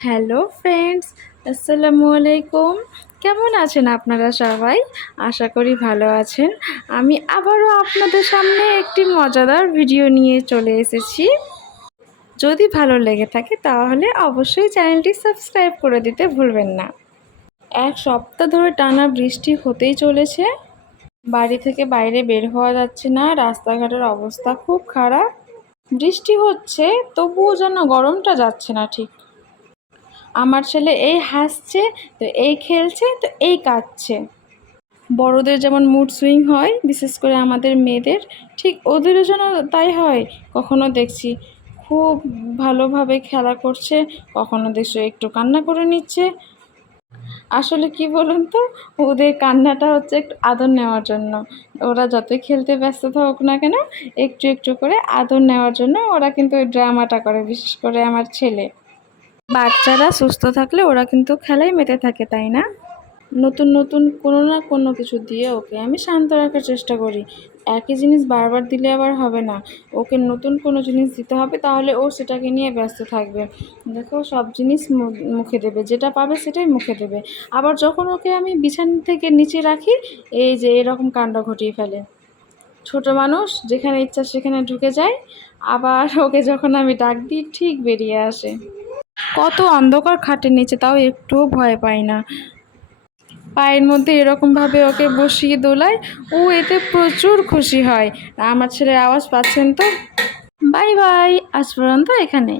Hello friends, আসসালামু আলাইকুম। কেমন আছেন আপনারা সবাই? আশা করি ভালো আছেন। আমি আবারও আপনাদের সামনে একটি মজাদার ভিডিও নিয়ে চলে এসেছি। যদি ভালো লেগে থাকে তাহলে অবশ্যই চ্যানেলটি সাবস্ক্রাইব করে দিতে ভুলবেন না। এক সপ্তাহ ধরে টানা বৃষ্টি হতেই চলেছে। বাড়ি থেকে বাইরে বের হওয়া যাচ্ছে না, রাস্তাঘাটের অবস্থা খুব খারাপ। বৃষ্টি হচ্ছে তবুও যেন গরমটা যাচ্ছে না ঠিক। আমার ছেলে এই হাসছে, তো এই খেলছে, তো এই কাঁদছে। বড়দের যেমন মুড সুইং হয়, বিশেষ করে আমাদের মেয়েদের, ঠিক ওদেরও যেন তাই হয়। কখনো দেখছি খুব ভালোভাবে খেলা করছে, কখনো দেখছি একটু কান্না করে নিচ্ছে। আসলে কি বলুন তো, ওদের কান্নাটা হচ্ছে একটু আদর নেওয়ার জন্য। ওরা যতই খেলতে ব্যস্ত থাকুক না কেন, একটু একটু করে আদর নেওয়ার জন্য ওরা কিন্তু ওই ড্রামাটা করে, বিশেষ করে আমার ছেলে। বাচ্চারা সুস্থ থাকলে ওরা কিন্তু খেলায় মেতে থাকে, তাই না? নতুন নতুন কোনো না কোনো কিছু দিয়ে ওকে আমি শান্ত রাখার চেষ্টা করি। একই জিনিস বারবার দিলে আবার হবে না, ওকে নতুন কোনো জিনিস দিতে হবে, তাহলে ও সেটাকে নিয়ে ব্যস্ত থাকবে। দেখো, সব জিনিস মুখে দেবে, যেটা পাবে সেটাই মুখে দেবে। আবার যখন ওকে আমি বিছানা থেকে নিচে রাখি, এই যে এরকম কাণ্ড ঘটিয়ে ফেলে। ছোট মানুষ যেখানে ইচ্ছা সেখানে ঢুকে যায়, আবার ওকে যখন আমি ডাক দিই ঠিক বেরিয়ে আসে। কত অন্ধকার খাটের নিচে, তাও একটুও ভয় পায় না। পায়ের মধ্যে এরকমভাবে ওকে বসিয়ে দোলায়, ও এতে প্রচুর খুশি হয়। আমার ছেলের আওয়াজ পাচ্ছেন তো? বাই বাই, আজ পর্যন্ত এখানেই।